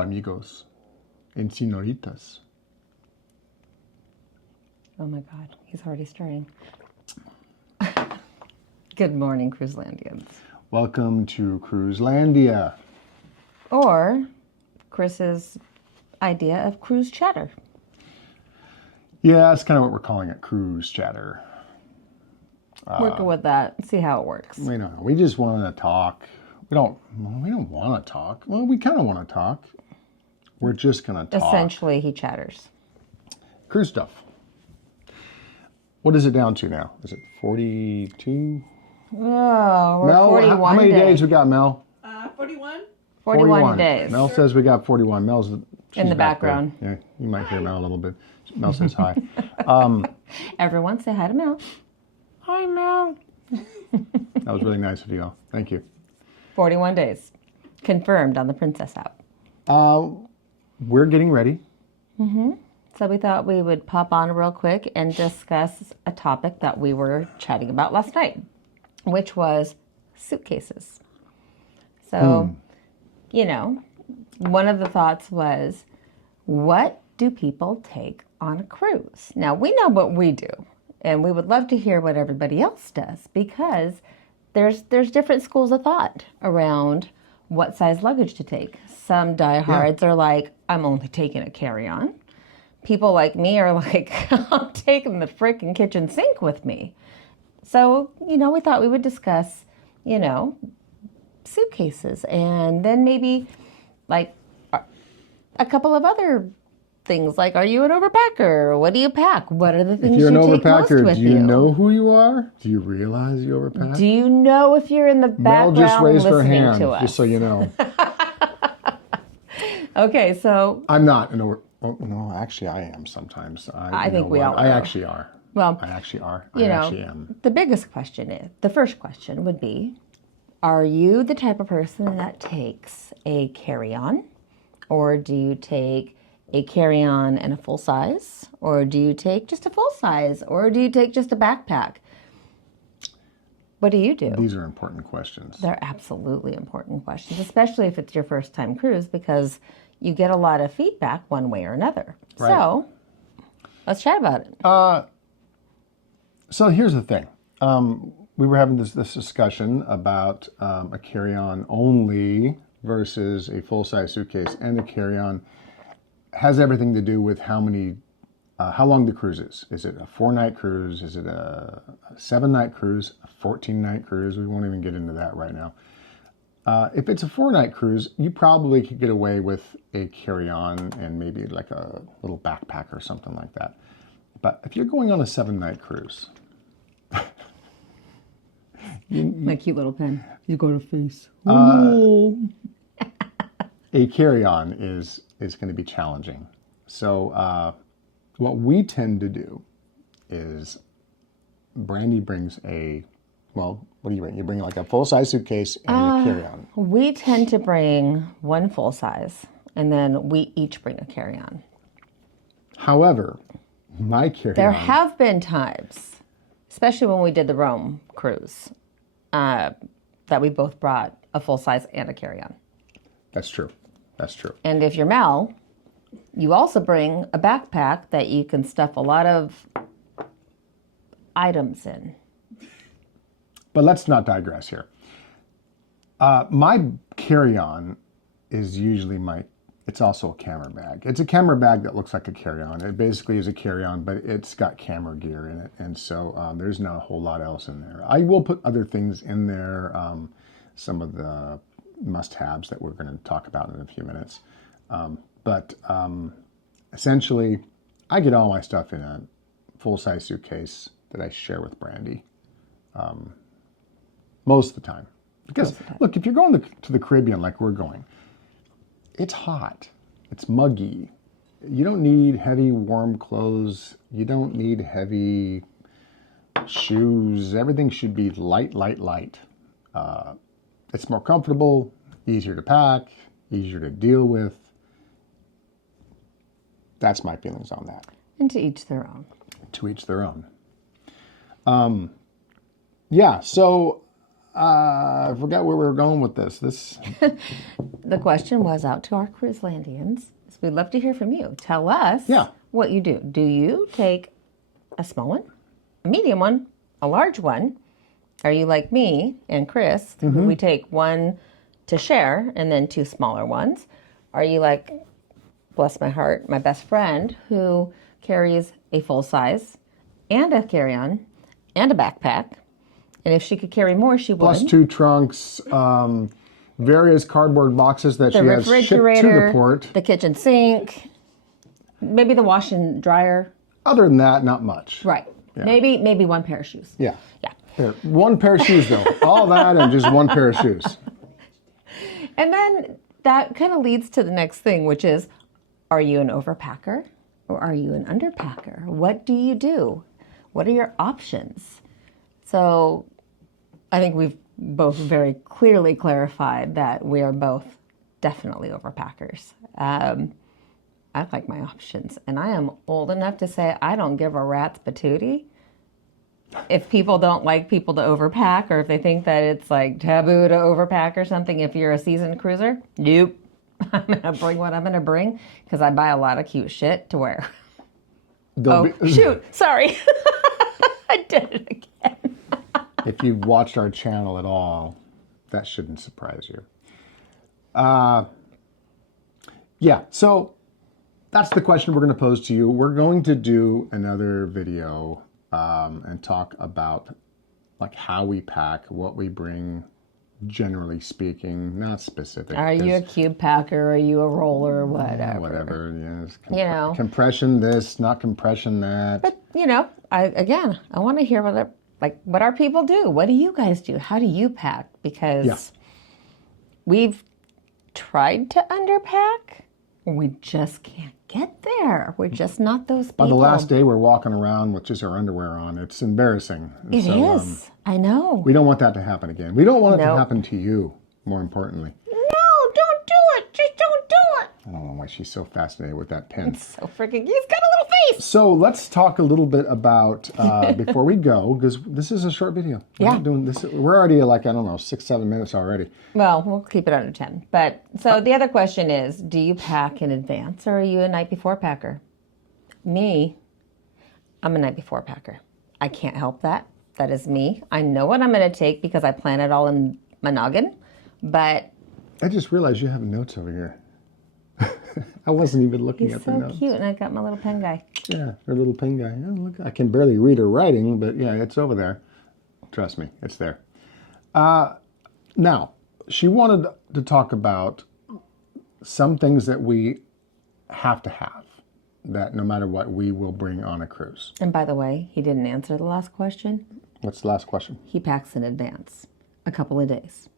Hola, amigos and señoritas. Oh my God, he's already starting. Good morning, Cruiselandians. Welcome to Cruiselandia. Or Chris's idea of cruise chatter. Yeah, that's kind of what we're calling it, cruise chatter. Working with that, see how it works. We don't know. We just want to talk. We don't want to talk. Well, we kind of want to talk. We're just going to talk. Essentially, he chatters. Cruise stuff. What is it down to now? Is it 42? Oh, we're Mel, 41 how many days. days we got, Mel? 41. 41 days. Mel says we got 41. She's In the back there. background. Yeah, you might hear Mel a little bit. Mel says hi. Everyone say hi to Mel. Hi, Mel. That was really nice of you. Thank you. 41 days. Confirmed on the Princess app. We're getting ready. So we thought we would pop on real quick and discuss a topic that we were chatting about last night, which was suitcases. So, one of the thoughts was, what do people take on a cruise? Now, we know what we do, and we would love to hear what everybody else does, because there's different schools of thought around what size luggage to take. Some diehards are like, I'm only taking a carry-on. People like me are like, I'm taking the freaking kitchen sink with me. So, we thought we would discuss, suitcases, and then maybe like a couple of other things, like, are you an overpacker? What do you pack? What are the things If you're an you take most overpacker, with do you know who you are? Do you realize you overpack? Do you know if you're in the Mel background just raised her listening hand, to us? just so you know. Okay, so I'm not an over... Oh, no, actually I am sometimes. I think we all I are. actually are. Well, I actually are. you I know, actually am. the biggest question is, the first question would be, are you the type of person that takes a carry-on? Or do you take a carry-on and a full size? Or do you take just a full size? Or do you take just a backpack? What do you do? These are important questions. They're absolutely important questions, especially if it's your first time cruise, because you get a lot of feedback one way or another. Right. So let's chat about it. So here's the thing. We were having this discussion about a carry-on only versus a full-size suitcase, and the carry-on has everything to do with how long the cruise is. Is it a 4-night cruise? Is it a 7-night cruise? A 14-night cruise? We won't even get into that right now. If it's a 4-night cruise, you probably could get away with a carry-on and maybe like a little backpack or something like that. But if you're going on a 7-night cruise, My cute little pen. You got a face. a carry-on is going to be challenging. So what we tend to do is Brandi brings what do you bring? You bring like a full-size suitcase and a carry-on. We tend to bring one full size, and then we each bring a carry-on. However, my carry-on... There have been times, especially when we did the Rome cruise, that we both brought a full size and a carry-on. That's true. That's true. And if you're Mel, you also bring a backpack that you can stuff a lot of items in. But let's not digress here. My carry-on is usually it's also a camera bag. It's a camera bag that looks like a carry-on. It basically is a carry-on, but it's got camera gear in it. And so there's not a whole lot else in there. I will put other things in there, some of the must-haves that we're going to talk about in a few minutes. But essentially, I get all my stuff in a full-size suitcase that I share with Brandi. Most of the time. Because, look, if you're going to the Caribbean like we're going, it's hot. It's muggy. You don't need heavy, warm clothes. You don't need heavy shoes. Everything should be light, light, light. It's more comfortable, easier to pack, easier to deal with. That's my feelings on that. And to each their own. To each their own. Yeah, so I forgot where we were going with this. The question was out to our Cruiselandians. So we'd love to hear from you. Tell us what you do. Do you take a small one, a medium one, a large one? Are you like me and Chris, who we take one to share and then two smaller ones? Are you like, bless my heart, my best friend who carries a full size and a carry-on and a backpack? And if she could carry more, she would. Plus 2 trunks, various cardboard boxes that she has shipped to the port. The kitchen sink, maybe the wash and dryer. Other than that, not much. Right. Yeah. Maybe one pair of shoes. Yeah. Yeah. Here, 1 pair of shoes, though. All that and just 1 pair of shoes. And then that kind of leads to the next thing, which is, are you an overpacker or are you an underpacker? What do you do? What are your options? So I think we've both very clearly clarified that we are both definitely overpackers. I like my options, and I am old enough to say I don't give a rat's patootie if people don't like people to overpack, or if they think that it's like taboo to overpack or something. If you're a seasoned cruiser, nope. I'm gonna bring what I'm gonna bring because I buy a lot of cute shit to wear. Shoot, sorry. I did it again. If you've watched our channel at all, that shouldn't surprise you. Yeah, so that's the question we're going to pose to you. We're going to do another video and talk about like how we pack, what we bring, generally speaking, not specific. Are you a cube packer? Are you a roller? Whatever. Whatever. Yes. Compression this, not compression that. But I want to hear what our people do. What do you guys do? How do you pack? Because we've tried to underpack. We just can't get there. We're just not those people. By the last day we're walking around with just our underwear on. It's embarrassing. It is. I know. We don't want that to happen again. We don't want it to happen to you, more importantly. No, don't do it. Just don't do it. I don't know why she's so fascinated with that pen. It's so freaking, he's got a little face. So let's talk a little bit about, before we go, because this is a short video. We're not doing this. We're already like, 6, 7 minutes already. Well, we'll keep it under 10. But so the other question is, do you pack in advance or are you a night before packer? Me, I'm a night before packer. I can't help that. That is me. I know what I'm going to take because I plan it all in my noggin. But I just realized you have notes over here. I wasn't even looking at the notes. He's so cute, and I got my little pen guy. Yeah, her little pen guy. Oh, look, I can barely read her writing, but yeah, it's over there. Trust me, it's there. Now, she wanted to talk about some things that we have to have, that no matter what, we will bring on a cruise. And by the way, he didn't answer the last question. What's the last question? He packs in advance, a couple of days.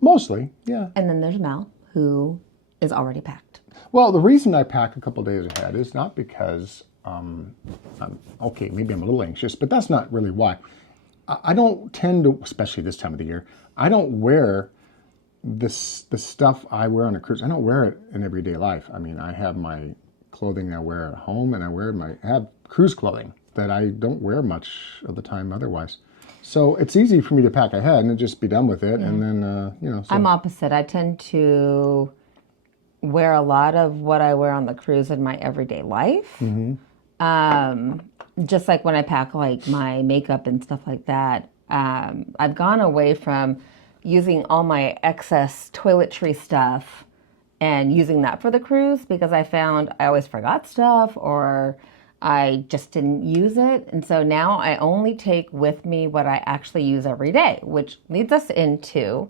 Mostly, yeah. And then there's Mal, who is already packed. Well, the reason I pack a couple days ahead is not because, maybe I'm a little anxious, but that's not really why. I don't tend to, especially this time of the year, I don't wear the stuff I wear on a cruise. I don't wear it in everyday life. I mean, I have my clothing I wear at home, and I have cruise clothing that I don't wear much of the time otherwise. So it's easy for me to pack ahead and just be done with it, and then, So. I'm opposite. I tend to wear a lot of what I wear on the cruise in my everyday life. Mm-hmm. Just like when I pack like my makeup and stuff like that. I've gone away from using all my excess toiletry stuff and using that for the cruise because I found I always forgot stuff or I just didn't use it. And so now I only take with me what I actually use every day, which leads us into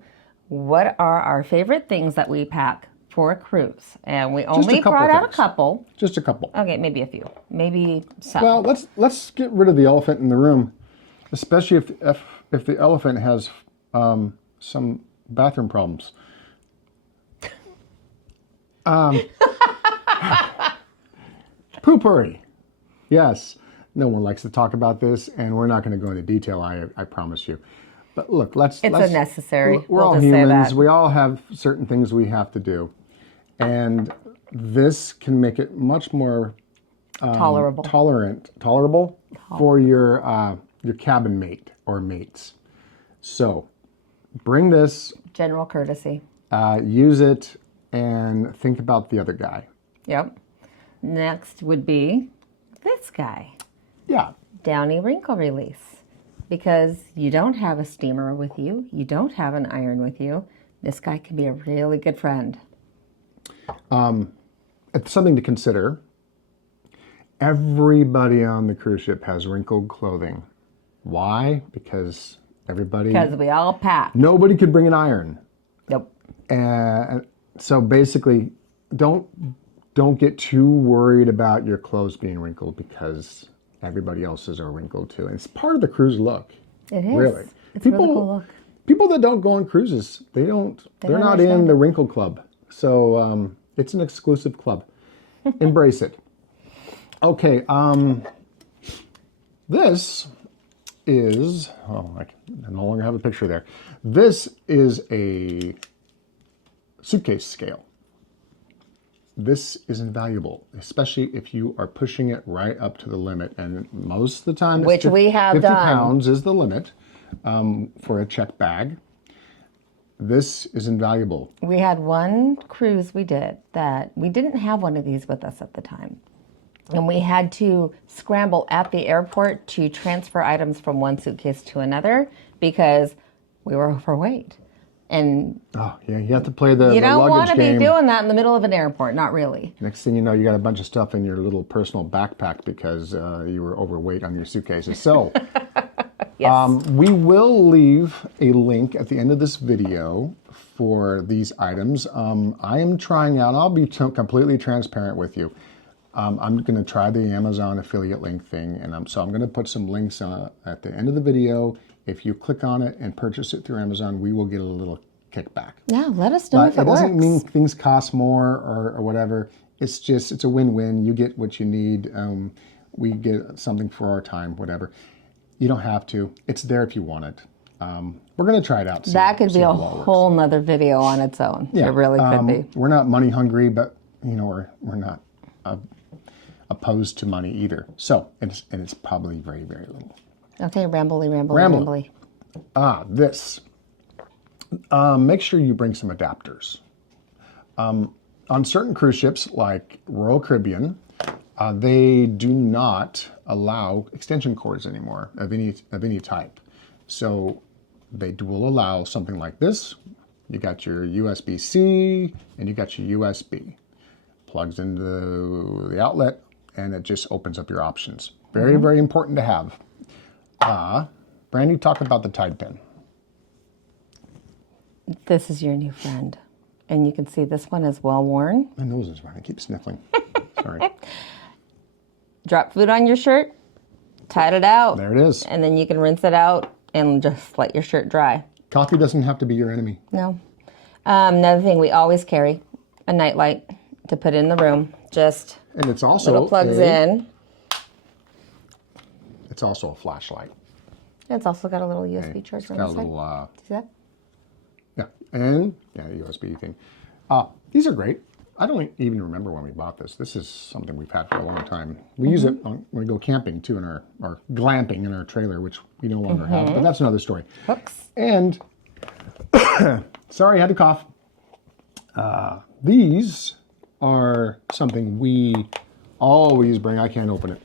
what are our favorite things that we pack for a cruise. And we only brought out a couple. Just a couple. Okay, maybe a few. Maybe some. Well, let's get rid of the elephant in the room, especially if the elephant has some bathroom problems. Poo-pourri. Yes, no one likes to talk about this, and we're not going to go into detail, I promise you. But look, it's unnecessary. We're all humans. We all have certain things we have to do. And this can make it much more tolerable for your cabin mate or mates. So bring this, General courtesy. use it, and think about the other guy. Yep. Next would be this guy. Yeah. Downy wrinkle release. Because you don't have a steamer with you. You don't have an iron with you. This guy can be a really good friend. It's something to consider. Everybody on the cruise ship has wrinkled clothing. Why? Because Because we all pack. nobody could bring an iron. Nope. And so basically, don't get too worried about your clothes being wrinkled because everybody else's are wrinkled too. It's part of the cruise look. It is. Really. It's a really cool look. People that don't go on cruises, they're not in understand the wrinkle club. So it's an exclusive club. Embrace it. Okay. This is, I no longer have a picture there. This is a suitcase scale. This is invaluable, especially if you are pushing it right up to the limit. And most of the time, Which we have 50 done. pounds is the limit for a check bag. This is invaluable. We had one cruise we did that we didn't have one of these with us at the time. And we had to scramble at the airport to transfer items from one suitcase to another because we were overweight. And Oh, yeah, you have to play the you don't luggage want to be game. doing that in the middle of an airport, not really. Next thing you know, you got a bunch of stuff in your little personal backpack because you were overweight on your suitcases. So Yes. we will leave a link at the end of this video for these items. I am trying out, I'll be completely transparent with you. I'm going to try the Amazon affiliate link thing, and so I'm going to put some links at the end of the video. If you click on it and purchase it through Amazon, we will get a little kickback. Yeah, let us know But if it it doesn't works. mean things cost more or whatever. It's a win-win. You get what you need. We get something for our time, whatever. You don't have to. It's there if you want it. We're going to try it out. That could be a whole nother video on its own. Yeah, It really could be. We're not money hungry, but we're not opposed to money either. So, it's probably very, very little. Okay, rambly. This. Make sure you bring some adapters. On certain cruise ships, like Royal Caribbean, they do not allow extension cords anymore of any type. So they will allow something like this. You got your USB-C and you got your USB. Plugs into the outlet and it just opens up your options. Very, very important to have. Brandi, talk about the Tide Pen. This is your new friend. And you can see this one is well worn. My nose is running. I keep sniffling. Sorry. Drop food on your shirt, tie it out. There it is. And then you can rinse it out and just let your shirt dry. Coffee doesn't have to be your enemy. No. Another thing, we always carry a nightlight to put in the room. Just And it's also little plugs in. It's also a flashlight. It's also got a little USB charger It's on got a the side. little See that? USB thing. These are great. I don't even remember when we bought this. This is something we've had for a long time. We use it when we go camping too, or glamping in our trailer, which we no longer have. But that's another story. Hooks. And sorry, I had to cough. These are something we always bring. I can't open it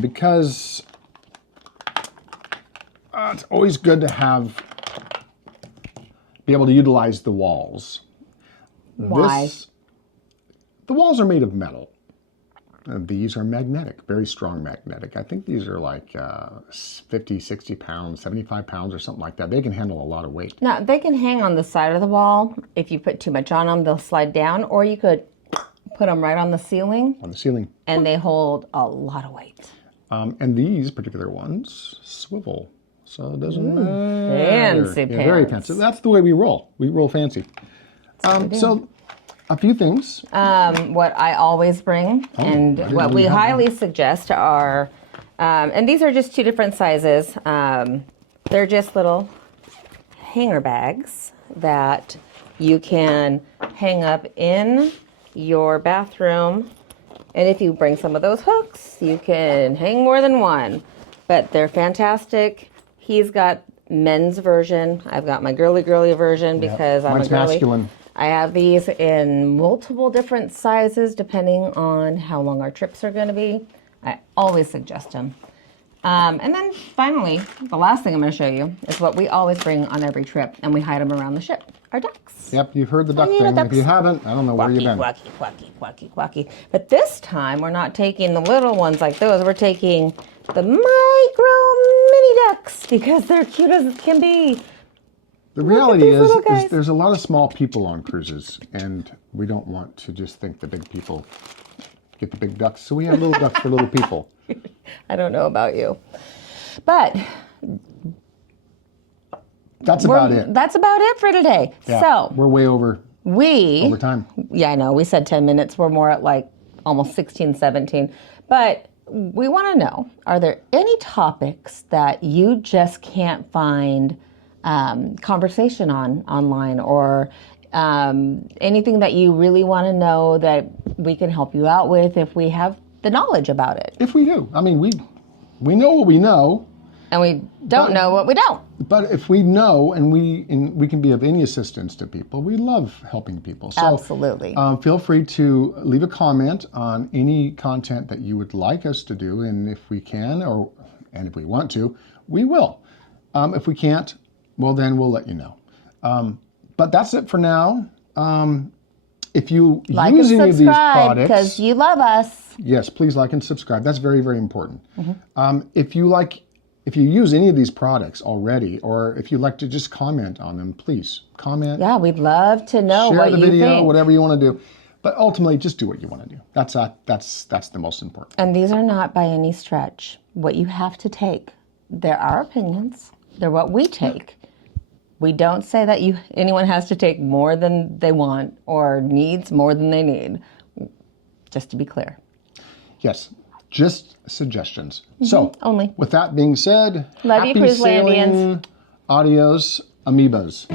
because it's always good to be able to utilize the walls. Why? The walls are made of metal. These are magnetic, very strong magnetic. I think these are like 50, 60 pounds, 75 pounds or something like that. They can handle a lot of weight. Now, they can hang on the side of the wall. If you put too much on them, they'll slide down. Or you could put them right on the ceiling. On the ceiling. And they hold a lot of weight. And these particular ones swivel. So it doesn't matter. Fancy Yeah, very pants. fancy. That's the way we roll. We roll fancy. So a few things. What I always bring and didn't what know we you had highly suggest are, and these are just two different sizes. They're just little hanger bags that you can hang up in your bathroom. And if you bring some of those hooks, you can hang more than one. But they're fantastic. He's got men's version. I've got my girly version because I'm Mine's a girly. masculine. I have these in multiple different sizes depending on how long our trips are going to be. I always suggest them. And then finally, the last thing I'm going to show you is what we always bring on every trip, and we hide them around the ship, our ducks. Yep, you've heard the duck Yeah, thing. ducks. If you haven't, I don't know where you've been. Quacky. But this time, we're not taking the little ones like those. We're taking the micro mini ducks because they're cute as can be. The reality these little is guys. there's a lot of small people on cruises, and we don't want to just think the big people get the big ducks. So we have little ducks for little people. I don't know about you. But That's about it. that's about it for today. Yeah, So we're way over time. Yeah, I know. We said 10 minutes. We're more at like almost 16, 17. But we want to know, are there any topics that you just can't find conversation on online, or anything that you really want to know that we can help you out with if we have the knowledge about it? If we do. I mean, we know what we know. And we don't know what we don't. But if we know and we can be of any assistance to people, we love helping people. So, Absolutely. Feel free to leave a comment on any content that you would like us to do, and if we can, and if we want to, we will. If we can't, well, then we'll let you know. But that's it for now. If you Like use and any of these subscribe products, because you love us. yes, please like and subscribe. That's very, very important. If you use any of these products already, or if you'd like to just comment on them, please comment. Yeah, we'd love to know Share what the you video, think. whatever you want to do. But ultimately, just do what you want to do. That's the most important. And these are not by any stretch what you have to take. They're our opinions. They're what we take. We don't say that anyone has to take more than they want or needs more than they need. Just to be clear. Yes, just suggestions. So, only. with that being said, Love you, happy Cruiselandians. sailing, adios, amoebas.